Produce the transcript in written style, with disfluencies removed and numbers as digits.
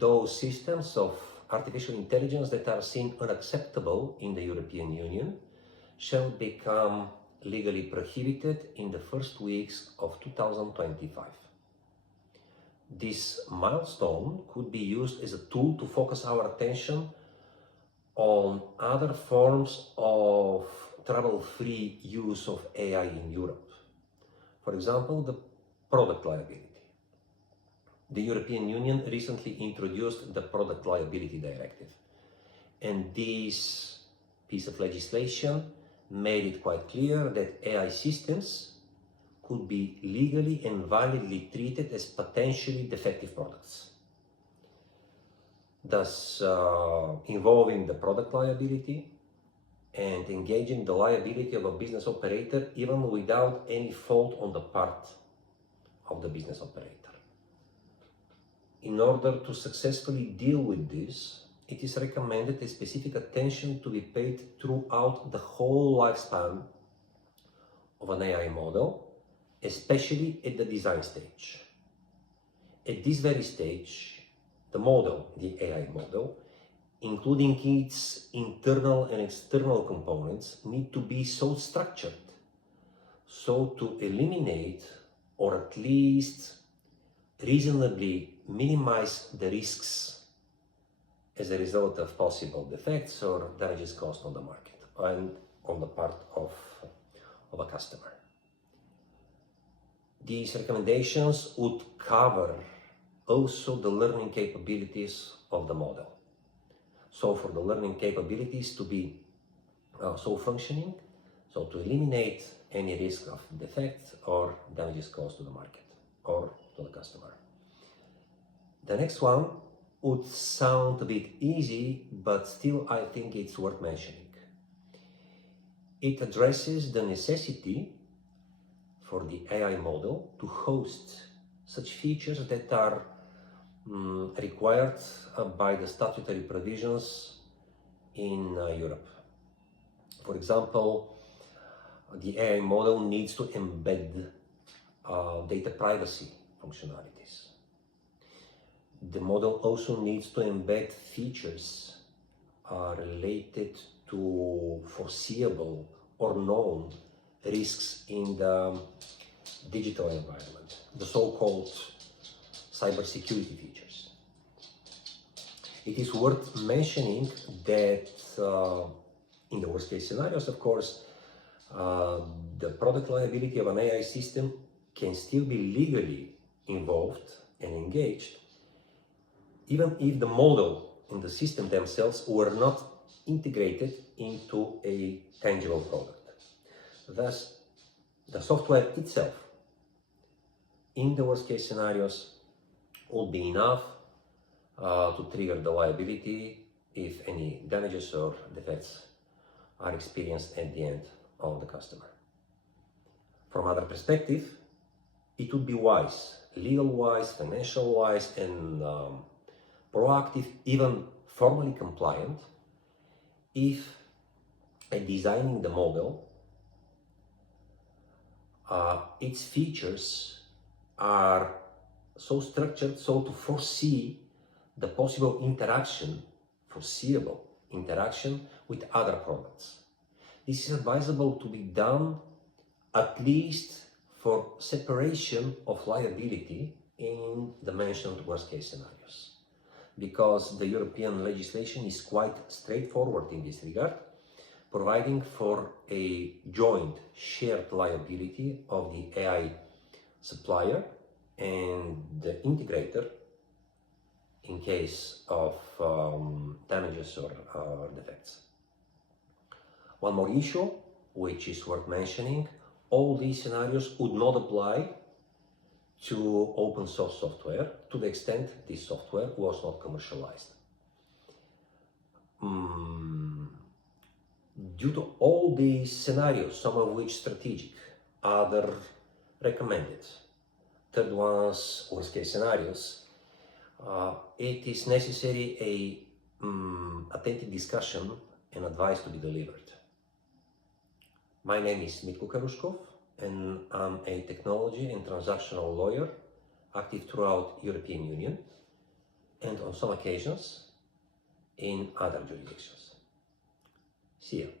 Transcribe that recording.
those systems of artificial intelligence that are seen unacceptable in the European Union shall become legally prohibited in the first weeks of 2025. This milestone could be used as a tool to focus our attention on other forms of trouble-free use of AI in Europe. For example, the product liability. The European Union recently introduced the Product Liability Directive, and this piece of legislation made it quite clear that AI systems could be legally and validly treated as potentially defective products, thus involving the product liability and engaging the liability of a business operator even without any fault on the part of the business operator. In order to successfully deal with this, it is recommended a specific attention to be paid throughout the whole lifespan of an AI model, especially at the design stage. At this very stage, the model, the AI model, including its internal and external components, need to be so structured so to eliminate or at least reasonably minimize the risks as a result of possible defects or damages caused on the market and on the part of a customer. These recommendations would cover also the learning capabilities of the model. So for the learning capabilities to be so functioning, so to eliminate any risk of defect or damages caused to the market or to the customer. The next one would sound a bit easy, but still I think it's worth mentioning. It addresses the necessity for the AI model to host such features that are required by the statutory provisions in Europe. For example, the AI model needs to embed data privacy functionalities. The model also needs to embed features related to foreseeable or known risks in the digital environment, the so-called cybersecurity features. It is worth mentioning that in the worst case scenarios, of course, the product liability of an AI system can still be legally involved and engaged, even if the model and the system themselves were not integrated into a tangible product. Thus, the software itself, in the worst case scenarios, would be enough to trigger the liability if any damages or defects are experienced at the end of the customer. From other perspective, it would be wise, legal-wise, financial-wise, and proactive, even formally compliant, if at designing the model, its features are so structured so to foresee the possible interaction, foreseeable interaction with other products. This is advisable to be done at least for separation of liability in the mentioned worst case scenarios, because the European legislation is quite straightforward in this regard, providing for a joint shared liability of the AI supplier and the integrator in case of damages or defects. One more issue which is worth mentioning: all these scenarios would not apply to open source software to the extent this software was not commercialized. Due to all these scenarios, some of which strategic, other recommended, third ones worst case scenarios, it is necessary a attentive discussion and advice to be delivered. My name is Mitko Karushkov, and I'm a technology and transactional lawyer active throughout European Union. and on some occasions in other jurisdictions. See you.